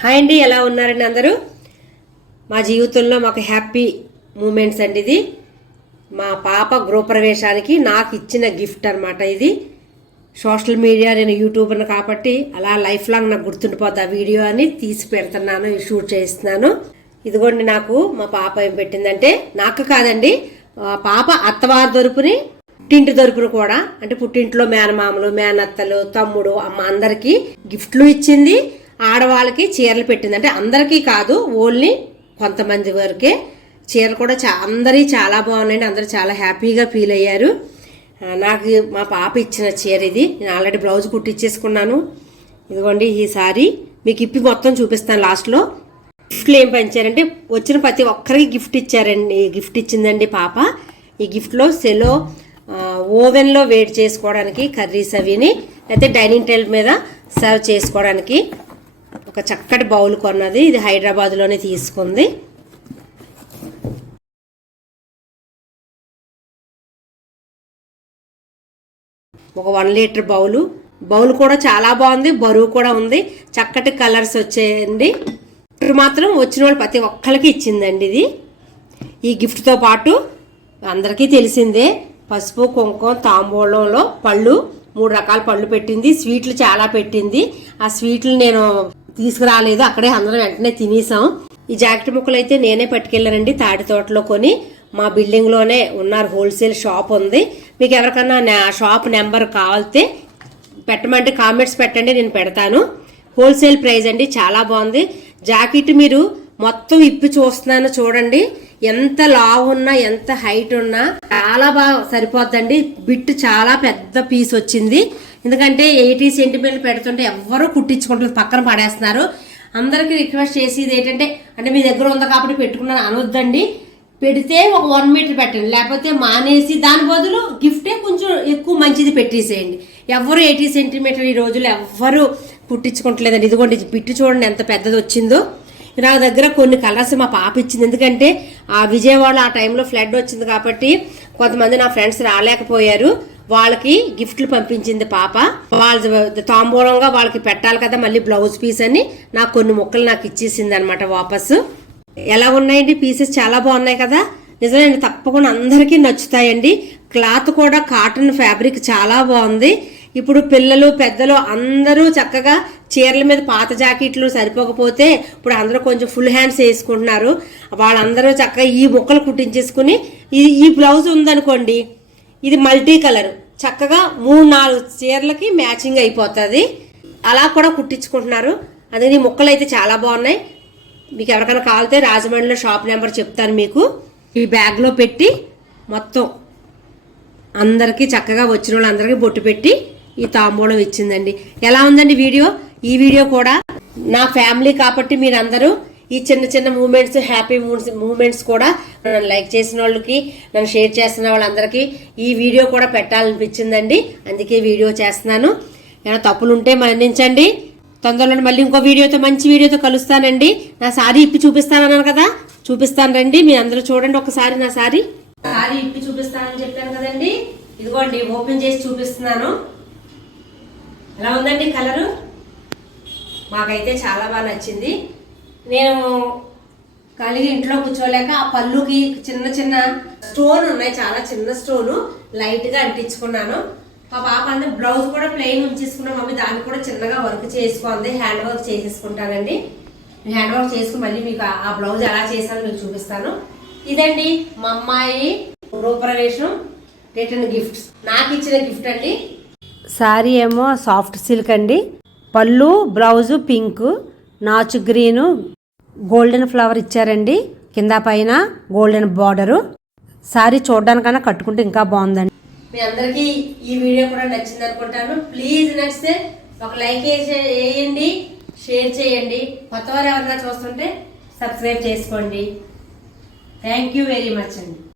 Hi అండి, ఎలా ఉన్నారండి అందరూ? మా జీవితంలో మాకు హ్యాపీ మూమెంట్స్ అండి. ఇది మా పాప గృహప్రవేశానికి నాకు ఇచ్చిన గిఫ్ట్ అనమాట. ఇది సోషల్ మీడియా, నేను యూట్యూబర్ని కాబట్టి అలా లైఫ్ లాంగ్ నాకు గుర్తుండిపోద్ది ఆ వీడియో అని తీసి పెడుతున్నాను, షూట్ చేస్తున్నాను. ఇదిగోండి, నాకు మా పాప ఏం పెట్టిందంటే, నాకు కాదండి, పాప అత్తవారి తరపుని పుట్టింటి తరపున కూడా, అంటే పుట్టింట్లో మేనమామలు, మేనత్తలు, తమ్ముడు, అమ్మ అందరికీ గిఫ్ట్లు ఇచ్చింది. ఆడవాళ్ళకి చీరలు పెట్టింది. అంటే అందరికీ కాదు, ఓన్లీ కొంతమంది వరకే. చీరలు కూడా అందరి చాలా బాగున్నాయండి. అందరూ చాలా హ్యాపీగా ఫీల్ అయ్యారు. నాకు మా పాప ఇచ్చిన చీర ఇది. నేను ఆల్రెడీ బ్లౌజ్ కుట్టిచ్చేసుకున్నాను. ఇదిగోండి, ఈ సారీ మీకు ఇప్పి మొత్తం చూపిస్తాను లాస్ట్లో. గిఫ్ట్లు ఏం పంచారంటే, వచ్చిన ప్రతి ఒక్కరికి గిఫ్ట్ ఇచ్చారండి. గిఫ్ట్ ఇచ్చిందండి పాప. ఈ గిఫ్ట్లో సెలో ఓవెన్లో వేడి చేసుకోవడానికి కర్రీస్ అవిని, అయితే డైనింగ్ టేబుల్ మీద సర్వ్ చేసుకోవడానికి ఒక చక్కటి బౌల్ కొన్నది. ఇది హైదరాబాద్లోనే తీసుకుంది. ఒక 1 లీటర్ బౌల్ కూడా చాలా బాగుంది, బరువు కూడా ఉంది, చక్కటి కలర్స్ వచ్చాయండి. ఇప్పుడు మాత్రం వచ్చిన వాళ్ళు ప్రతి ఒక్కరికి ఇచ్చిందండి ఇది. ఈ గిఫ్ట్తో పాటు అందరికీ తెలిసిందే, పసుపు, కుంకుమ, తాంబూలంలో పళ్ళు, 3 రకాల పళ్ళు పెట్టింది. స్వీట్లు చాలా పెట్టింది. ఆ స్వీట్లు నేను తీసుకురాలేదు, అక్కడే అందరం వెంటనే తినేసాం. ఈ జాకెట్ ముక్కలు అయితే నేనే పట్టుకెళ్ళానండి, తాటి తోటలో కొని. మా బిల్డింగ్లోనే ఉన్నారు, హోల్సేల్ షాప్ ఉంది. మీకు ఎవరికన్నా షాప్ నెంబర్ కావాలితే పెట్టమంటే కామెంట్స్ పెట్టండి, నేను పెడతాను. హోల్సేల్ ప్రైస్ అండి, చాలా బాగుంది. జాకెట్ మీరు మొత్తం ఇప్పి చూస్తున్నాను చూడండి. ఎంత లావు ఉన్నా, ఎంత హైట్ ఉన్నా చాలా బాగా సరిపోద్దండి. బిట్ చాలా పెద్ద పీస్ వచ్చింది. ఎందుకంటే 80 సెంటీమీటర్లు పెడుతుంటే ఎవ్వరూ కుట్టించుకుంటారు, పక్కన పడేస్తున్నారు. అందరికీ రిక్వెస్ట్ చేసేది ఏంటంటే, అంటే మీ దగ్గర ఉంది కాబట్టి పెట్టుకున్నాను అనొద్దండి. పెడితే ఒక 1 మీటర్ పెట్టండి, లేకపోతే మానేసి దాని బదులు గిఫ్టే కొంచెం ఎక్కువ మంచిది పెట్టేసేయండి. ఎవ్వరు 80 సెంటీమీటర్ ఈ రోజులు ఎవ్వరు కుట్టించుకుంటలేదండి. ఇదిగోండి, బిట్టు చూడండి ఎంత పెద్దది వచ్చిందో. నా దగ్గర కొన్ని కలర్స్ మా పాప ఇచ్చింది. ఎందుకంటే ఆ విజయవాడలో ఆ టైంలో ఫ్లడ్ వచ్చింది కాబట్టి కొంతమంది నా ఫ్రెండ్స్ రాలేకపోయారు. వాళ్ళకి గిఫ్ట్లు పంపించింది పాప. వాళ్ళ తాంబూలంగా వాళ్ళకి పెట్టాలి కదా, మళ్ళీ బ్లౌజ్ పీస్ అని నాకు కొన్ని ముక్కలు నాకు ఇచ్చేసింది అనమాట వాపసు. ఎలా ఉన్నాయండి పీసెస్? చాలా బాగున్నాయి కదా. నిజమే, తప్పకుండా అందరికీ నచ్చుతాయండి. క్లాత్ కూడా కాటన్ ఫ్యాబ్రిక్ చాలా బాగుంది. ఇప్పుడు పిల్లలు, పెద్దలు అందరూ చక్కగా చీరల మీద పాత జాకెట్లు సరిపోకపోతే ఇప్పుడు అందరూ కొంచెం ఫుల్ హ్యాండ్స్ వేసుకుంటున్నారు. వాళ్ళందరూ చక్కగా ఈ ముక్కలు కుట్టించేసుకుని, ఈ బ్లౌజ్ ఉందనుకోండి, ఇది మల్టీ కలర్, చక్కగా 3-4 చీరలకి మ్యాచింగ్ అయిపోతుంది. అలా కూడా కుట్టించుకుంటున్నారు. అందుకని ఈ ముక్కలు అయితే చాలా బాగున్నాయి. మీకు ఎవరికైనా కావాలితే రాజమండ్రిలో షాప్ నెంబర్ చెప్తాను మీకు. ఈ బ్యాగ్లో పెట్టి మొత్తం అందరికీ చక్కగా వచ్చిన వాళ్ళందరికీ బొట్టు పెట్టి ఈ తాంబూలం ఇచ్చిందండి. ఎలా ఉందండి వీడియో? ఈ వీడియో కూడా నా ఫ్యామిలీ కాబట్టి మీరందరూ ఈ చిన్న చిన్న మూమెంట్స్, హ్యాపీ మూమెంట్స్ కూడా నన్ను లైక్ చేసిన వాళ్ళకి, నన్ను షేర్ చేస్తున్న వాళ్ళందరికీ ఈ వీడియో కూడా పెట్టాలనిపించిందండి. అందుకే వీడియో చేస్తున్నాను. ఏమైనా తప్పులు ఉంటే మన్నించండి. తొందరలో మళ్ళీ ఇంకో వీడియోతో, మంచి వీడియోతో కలుస్తానండి. నా సారీ ఇప్పి చూపిస్తానన్నాను కదా, చూపిస్తాను రండి. మీరు అందరూ చూడండి ఒకసారి. నా సారీ ఇప్పి చూపిస్తానని చెప్పాను కదండి. ఇదిగోండి, ఓపెన్ చేసి చూపిస్తున్నాను. ఎలా ఉందండి కలరు? మాకైతే చాలా బాగా నచ్చింది. నేను కలిగి ఇంట్లో కూర్చోలేక ఆ పళ్ళుకి చిన్న చిన్న స్టోన్ ఉన్నాయి, చాలా చిన్న స్టోను లైట్గా అంటించుకున్నాను. మా పాప అంటే బ్లౌజ్ కూడా ప్లెయిన్ ఉంచేసుకున్నాం మమ్మీ, దాన్ని కూడా చిన్నగా వర్క్ చేసుకోండి, హ్యాండ్ వర్క్ చేసేసుకుంటానండి. హ్యాండ్ వర్క్ చేసుకుని మళ్ళీ మీకు ఆ బ్లౌజ్ ఎలా చేశానో మీకు చూపిస్తాను. ఇదండి మా అమ్మాయి గృహప్రవేశం రిటర్న్ గిఫ్ట్స్, నాకు ఇచ్చిన గిఫ్ట్ అండి. శారీ ఏమో సాఫ్ట్ సిల్క్ అండి, పళ్ళు బ్లౌజు పింక్, నాచు గ్రీను, గోల్డెన్ ఫ్లవర్ ఇచ్చారండి, కింద పైన గోల్డెన్ బార్డరు. శారీ చూడడానికన్నా కట్టుకుంటే ఇంకా బాగుందండి. మీ అందరికీ ఈ వీడియో కూడా నచ్చింది అనుకుంటాను. ప్లీజ్ నచ్చితే ఒక లైక్ వేయండి, షేర్ చేయండి. కొత్తవారు ఎవరైనా చూస్తుంటే సబ్స్క్రైబ్ చేసుకోండి. థ్యాంక్ యూ వెరీ మచ్ అండి.